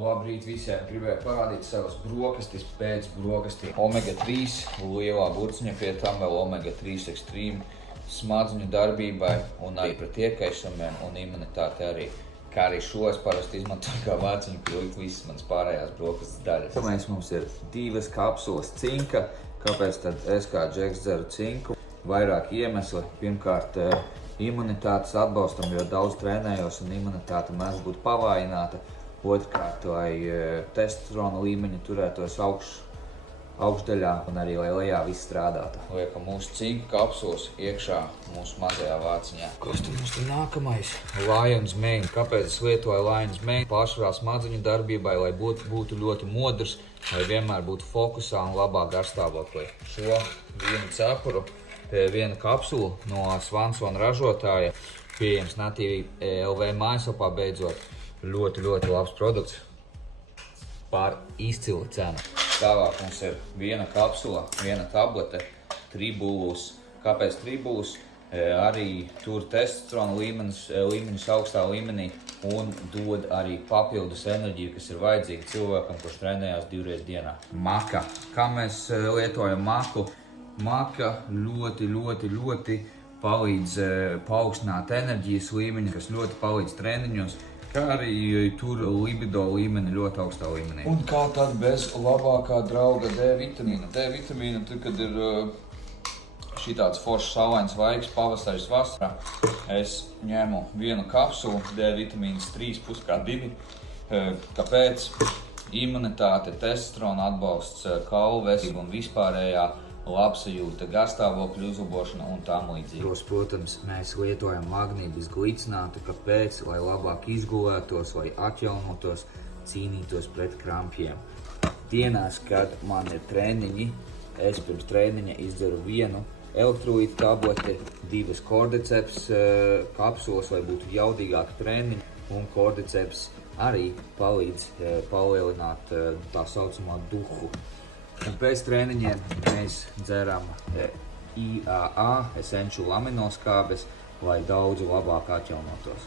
Labrīt visiem! Gribēju parādīt savas brokastis pēc brokastīm. Omega-3 lielā burciņa, pie tam vēl omega-3 extreme smadziņu darbībai un arī pret iekaisumiem un imunitāti arī. Kā arī šo es parasti izmantoju kā vāciņu pilikt visas manas pārējās brokastis daļas. Pirmais mums ir 2 kapsulas cinka. Kāpēc tad es kā džeks dzeru cinku? Vairāk iemesli. Pirmkārt, imunitātes atbalstam, jo daudz trenējos un imunitāte mēdz būt pavājināta. Otrkārt, lai testosterona līmeņi turētos augšdaļā un arī, lai lejā viss strādātu. Liekam mūsu cinka kapsulas iekšā mūsu mazajā vāciņā. Kas tad mums ir nākamais? Lion's Mane. Kāpēc es lietoju Lion's Mane? Pārsvarā smadziņu darbībai, lai būtu ļoti modrs, lai vienmēr būtu fokusā un labā garstāvoklī. Šo vienu cepuru, viena kapsula no Svansona ražotāja, pieejams Natīvi LV mājaslapā beidzot. Ļoti labs produkts par izcilu cenu. Tālāk mums ir viena kapsula, viena tablete, tribulus. Kāpēc tribulus? Arī tur testosterona līmenis augstā līmenī un dod arī papildus enerģiju, kas ir vajadzīga cilvēkam, kurš trenējās 2 reizes dienā. Maka. Kā mēs lietojam maku? Maka ļoti palīdz paaugstināt enerģijas līmeņu, kas ļoti palīdz treniņos. Kā arī tur libido līmeni ļoti augstā līmenī. Un kā tad bez labākā drauga D vitamīna? D vitamīna, tad, kad ir šitāds foršs saulains laiks, pavasaris, vasarā, es ņemu vienu kapsulu, D vitamīnas 3,2. Kāpēc? Imunitāte, testosterona atbalsts, kaulu veselība un vispārējā labsajūta, garstāvokļa uzlabošana un tam līdzīgi. Protams, mēs lietojam magniju bisglicinātu, kāpēc? Lai labāk izgulētos, lai atjaunotos, cīnītos pret krampjiem. Dienās, kad man ir treniņi, es pirms treniņa izdzeru vienu elektrolītu tableti, 2 Cordyceps kapsulas, lai būtu jaudīgāki treniņi, un Cordyceps arī palīdz palielināt tā saucamo duhu. Un pēc treniņiem mēs dzeram IAA, Essential aminoskābes, lai daudz labāk atjaunotos.